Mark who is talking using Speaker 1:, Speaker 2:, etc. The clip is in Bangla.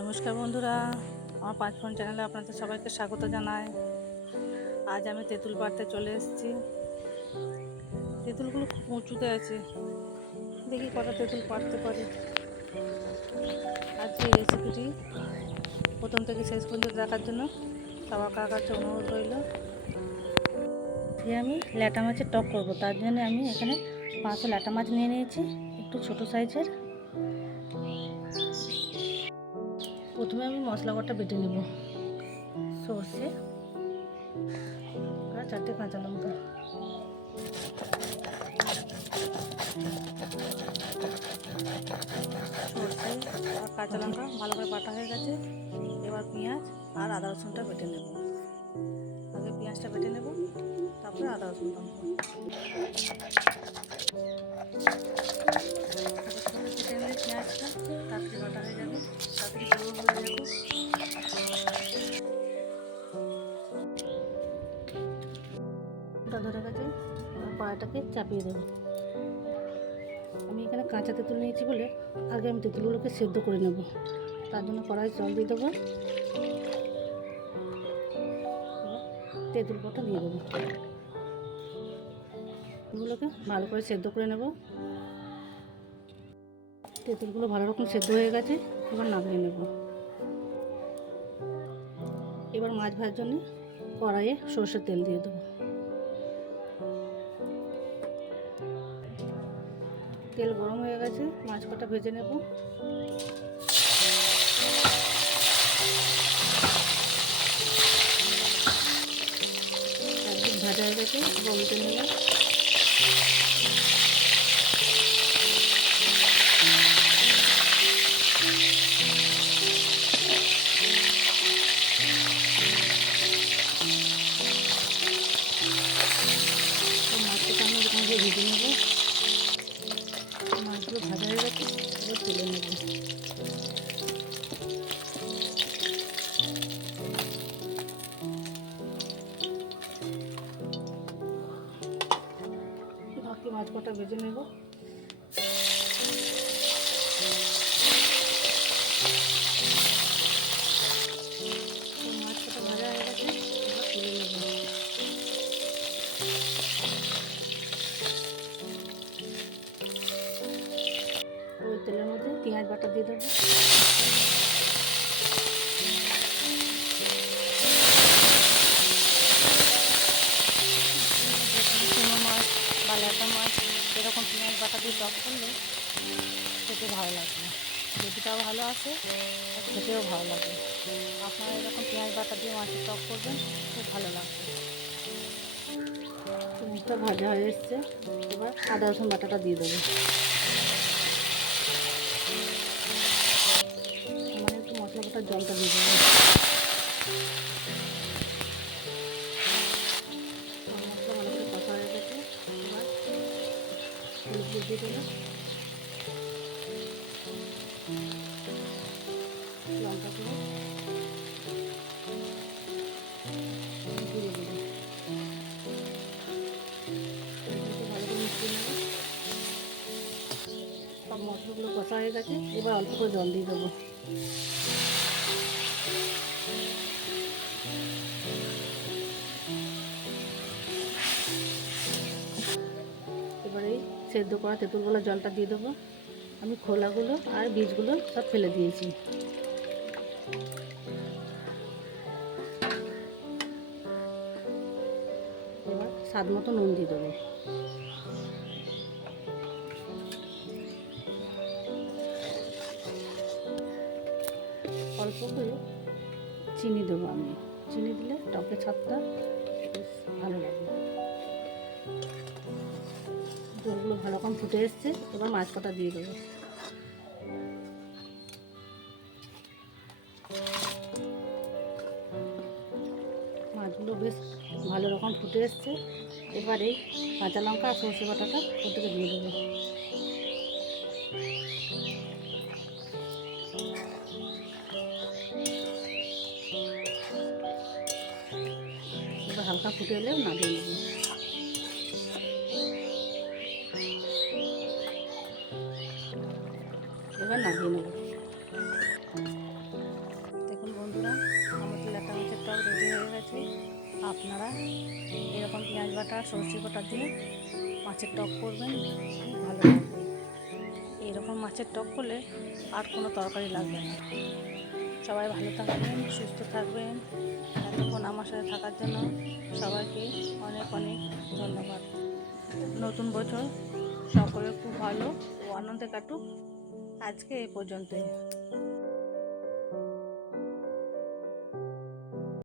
Speaker 1: নমস্কার বন্ধুরা, আমার পাঁচ ফোন চ্যানেলে আপনাদের সবাইকে স্বাগত জানাই। আজ আমি তেঁতুল পাড়তে চলে এসেছি। তেঁতুলগুলো খুব উঁচুতে আছে। দেখি কটা তেঁতুল পাড়তে পারি। আজকে এই রেসিপিটি প্রথম থেকে শেষ পর্যন্ত দেখার জন্য সবার কাছে অনুরোধ রইল। দিয়ে আমি ল্যাটা মাছের টক করব। তার জন্য আমি এখানে পাঁচশো ল্যাটা মাছ নিয়ে নিয়েছি, একটু ছোটো সাইজের প্রথমে আমি মশলা কটা বেটে নেব। সর্ষে আর চারটে কাঁচা লঙ্কা। সর্ষে আর কাঁচা লঙ্কা ভালো করে বাটা হয়ে গেছে। এবার পেঁয়াজ আর আদা রসুনটা বেটে নেব। আগে পেঁয়াজটা বেটে নেব, তারপরে আদা রসুন কড়াইটাকে চাপিয়ে দেবো। আমি এখানে কাঁচা তেঁতুল নিয়েছি বলে আগে আমি তেঁতুলগুলোকে সেদ্ধ করে নেব। তার জন্য কড়াই জল দিয়ে দেবো। তেঁতুল কটা দিয়ে দেবো। এগুলোকে ভালো করে সেদ্ধ করে নেব। তেঁতুলগুলো ভালো রকম সেদ্ধ হয়ে গেছে, এবার নামিয়ে নেব। এবার মাছ ভাজার জন্য কড়াইয়ে সর্ষের তেল দিয়ে দেবো। তেল গরম হয়ে গেছে মাছ কটা ভেজে নেব। একদিন ভাজা হয়ে গেছে বলতে নিলাম। বাকি মাছ কটা ভেজে নেব তো মাছ কটা ভাজা হয়ে গেছে এবার তুলে নেব ওই তেলের মধ্যে পেঁয়াজ বাটা দিয়ে দেবো করলে খেতে ভালো লাগবে রেসিটাও ভালো আর খেতেও ভালো লাগবে আপনারা এরকম পেঁয়াজ বাটা দিয়ে মাছের টক করবেন, খুব ভালো লাগবে। মাছটা ভাজা হয়ে এসছে, এবার আদা রসুন বাটাটা দিয়ে দেবো। মানে একটু মশলা বাটার জলটা দিয়ে দেবো। দিয়ে দেবো লঙ্কা গুঁড়ো দিয়ে দেবো ভালো করে সব মশলাগুলো কষা হয়ে গেছে, এবার অল্প করে জল দিয়ে দেবো। সেদ্ধ করা তেঁতুলগুলো, জলটা দিয়ে দেবো। আমি খোলাগুলো আর বীজগুলো সব ফেলে দিয়েছি। এবার স্বাদ মতো নুন দিয়ে দেবো। অল্প করে চিনি দেবো আমি। চিনি দিলে টকের ছাদটা ভালো রকম ফুটে এসছে, এবার মাছ কটা দিয়ে দেবো। মাছগুলো বেশ ভালো রকম ফুটে এসছে, এবার এই কাঁচা লঙ্কা আর সর্ষে বাটাটা ওর থেকে দিয়ে দেবো। হালকা ফুটে এলে নামিয়ে নেব। লাগিয়ে নেব। দেখুন বন্ধুরা আমার তুলাটা মাছের টক রেডি হয়ে গেছে। আপনারা এরকম পেঁয়াজ বাটা, সরষে বাটা দিয়ে মাছের টক করবেন, খুব ভালো এরকম মাছের টক করলে আর কোনো তরকারি লাগবে না। সবাই ভালো থাকবেন, সুস্থ থাকবেন। এতক্ষণ আমার সাথে থাকার জন্য সবাইকে অনেক অনেক ধন্যবাদ। নতুন বছর সকলে খুব ভালো, ও আনন্দে কাটুক। আজকে এ পর্যন্তই।